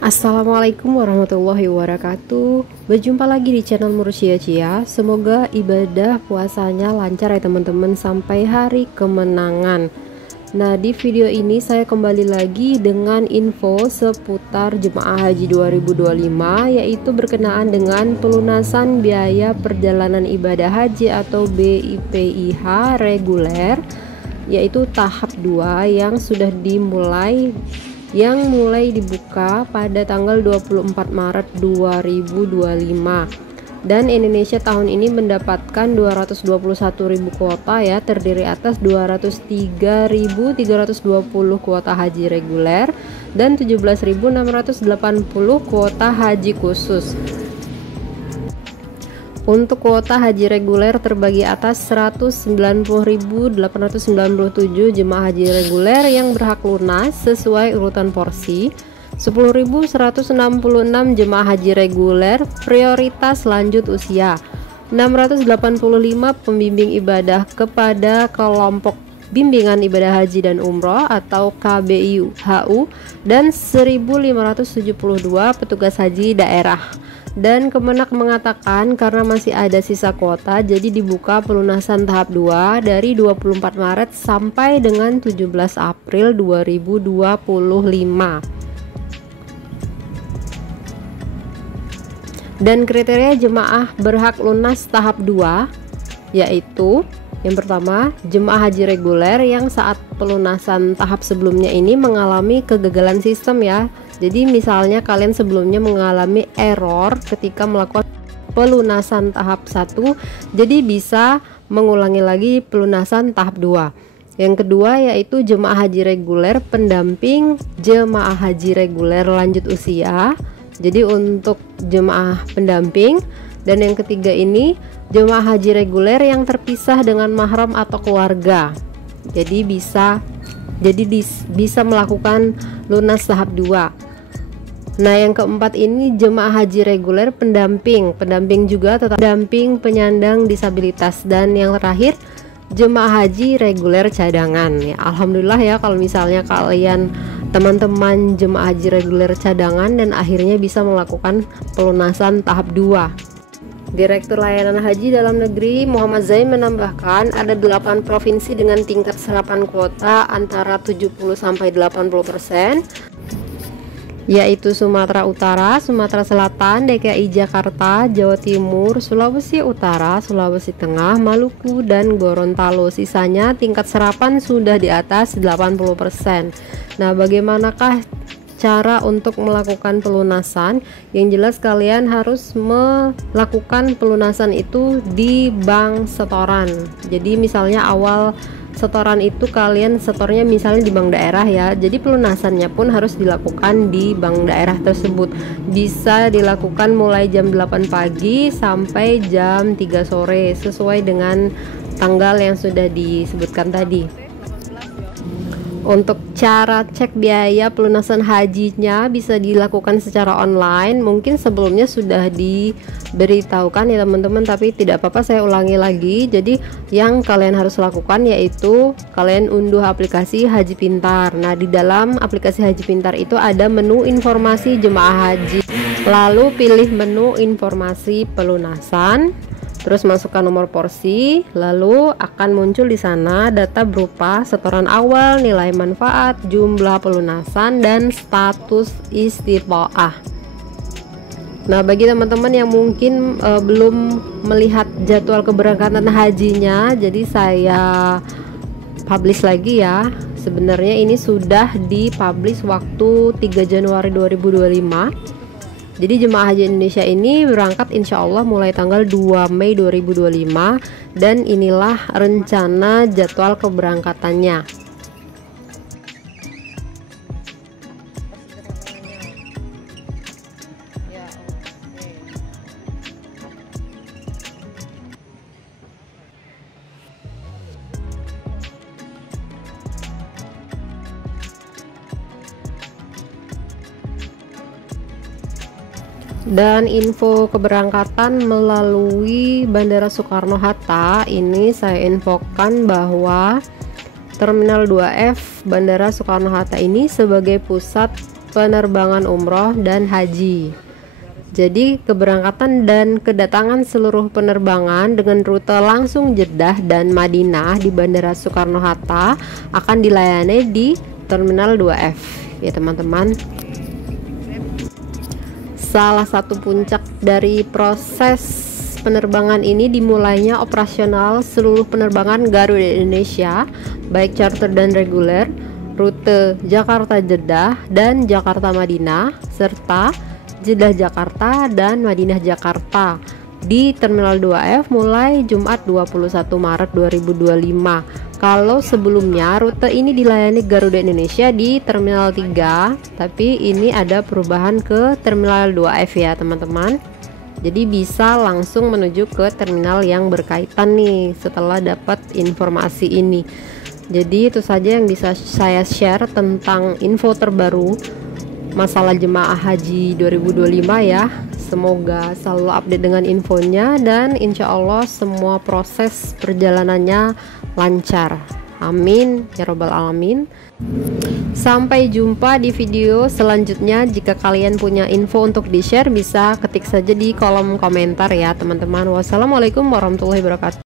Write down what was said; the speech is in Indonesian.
Assalamualaikum warahmatullahi wabarakatuh. Berjumpa lagi di channel Mursyia Cia. Semoga ibadah puasanya lancar ya teman-teman sampai hari kemenangan. Nah, di video ini saya kembali lagi dengan info seputar Jemaah Haji 2025, yaitu berkenaan dengan pelunasan biaya perjalanan ibadah haji atau BIPIH reguler, yaitu tahap 2 yang mulai dibuka pada tanggal 24 Maret 2025. Dan Indonesia tahun ini mendapatkan 221.000 kuota ya, terdiri atas 203.320 kuota haji reguler dan 17.680 kuota haji khusus. Untuk kuota haji reguler terbagi atas 190.897 jemaah haji reguler yang berhak lunas sesuai urutan porsi, 10.166 jemaah haji reguler prioritas lanjut usia, 685 pembimbing ibadah kepada kelompok bimbingan ibadah haji dan umroh atau KBIU-HU, dan 1.572 petugas haji daerah. Dan Kemenak mengatakan karena masih ada sisa kuota, jadi dibuka pelunasan tahap 2 dari 24 Maret sampai dengan 17 April 2025. Dan kriteria jemaah berhak lunas tahap 2 yaitu yang pertama, jemaah haji reguler yang saat pelunasan tahap sebelumnya ini mengalami kegagalan sistem ya. Jadi misalnya kalian sebelumnya mengalami error ketika melakukan pelunasan tahap 1, jadi bisa mengulangi lagi pelunasan tahap 2. Yang kedua yaitu jemaah haji reguler pendamping jemaah haji reguler lanjut usia. Jadi untuk jemaah pendamping. Dan yang ketiga ini jemaah haji reguler yang terpisah dengan mahram atau keluarga. Jadi bisa melakukan lunas tahap 2. Nah, yang keempat ini jemaah haji reguler pendamping juga tetap pendamping penyandang disabilitas. Dan yang terakhir jemaah haji reguler cadangan ya. Alhamdulillah ya kalau misalnya kalian teman-teman jemaah haji reguler cadangan dan akhirnya bisa melakukan pelunasan tahap 2. Direktur Layanan Haji Dalam Negeri Muhammad Zain menambahkan ada 8 provinsi dengan tingkat serapan kuota antara 70-80%, yaitu Sumatera Utara, Sumatera Selatan, DKI Jakarta, Jawa Timur, Sulawesi Utara, Sulawesi Tengah, Maluku, dan Gorontalo. Sisanya tingkat serapan sudah di atas 80%. Nah, bagaimanakah cara untuk melakukan pelunasan? Yang jelas kalian harus melakukan pelunasan itu di bank setoran. Jadi misalnya awal setoran itu kalian setornya misalnya di bank daerah ya, jadi pelunasannya pun harus dilakukan di bank daerah tersebut. Bisa dilakukan mulai jam 8 pagi sampai jam 3 sore sesuai dengan tanggal yang sudah disebutkan tadi. Untuk cara cek biaya pelunasan hajinya bisa dilakukan secara online. Mungkin sebelumnya sudah diberitahukan ya teman-teman, tapi tidak apa-apa saya ulangi lagi. Jadi yang kalian harus lakukan yaitu kalian unduh aplikasi Haji Pintar. Nah, di dalam aplikasi Haji Pintar itu ada menu informasi jemaah haji. Lalu pilih menu informasi pelunasan. Terus masukkan nomor porsi, lalu akan muncul di sana data berupa setoran awal, nilai manfaat, jumlah pelunasan, dan status istitoah. Nah, bagi teman-teman yang mungkin belum melihat jadwal keberangkatan hajinya, jadi saya publish lagi ya. Sebenarnya ini sudah dipublish waktu 3 Januari 2025. Jadi jemaah haji Indonesia ini berangkat insya Allah mulai tanggal 2 Mei 2025, dan inilah rencana jadwal keberangkatannya. Dan info keberangkatan melalui Bandara Soekarno-Hatta ini saya infokan bahwa Terminal 2F Bandara Soekarno-Hatta ini sebagai pusat penerbangan umroh dan haji. Jadi keberangkatan dan kedatangan seluruh penerbangan dengan rute langsung Jeddah dan Madinah di Bandara Soekarno-Hatta akan dilayani di Terminal 2F ya teman-teman. Salah satu puncak dari proses penerbangan ini dimulainya operasional seluruh penerbangan Garuda Indonesia, baik charter dan reguler, rute Jakarta-Jeddah dan Jakarta-Madinah, serta Jeddah-Jakarta dan Madinah-Jakarta di Terminal 2F mulai Jumat 21 Maret 2025. Kalau sebelumnya rute ini dilayani Garuda Indonesia di Terminal 3, tapi ini ada perubahan ke Terminal 2F ya teman-teman. Jadi bisa langsung menuju ke terminal yang berkaitan nih setelah dapat informasi ini. Jadi itu saja yang bisa saya share tentang info terbaru masalah jemaah haji 2025 ya. Semoga selalu update dengan infonya dan insya Allah semua proses perjalanannya lancar. Amin ya robbal alamin. Sampai jumpa di video selanjutnya. Jika kalian punya info untuk di share bisa ketik saja di kolom komentar ya teman-teman. Wassalamualaikum warahmatullahi wabarakatuh.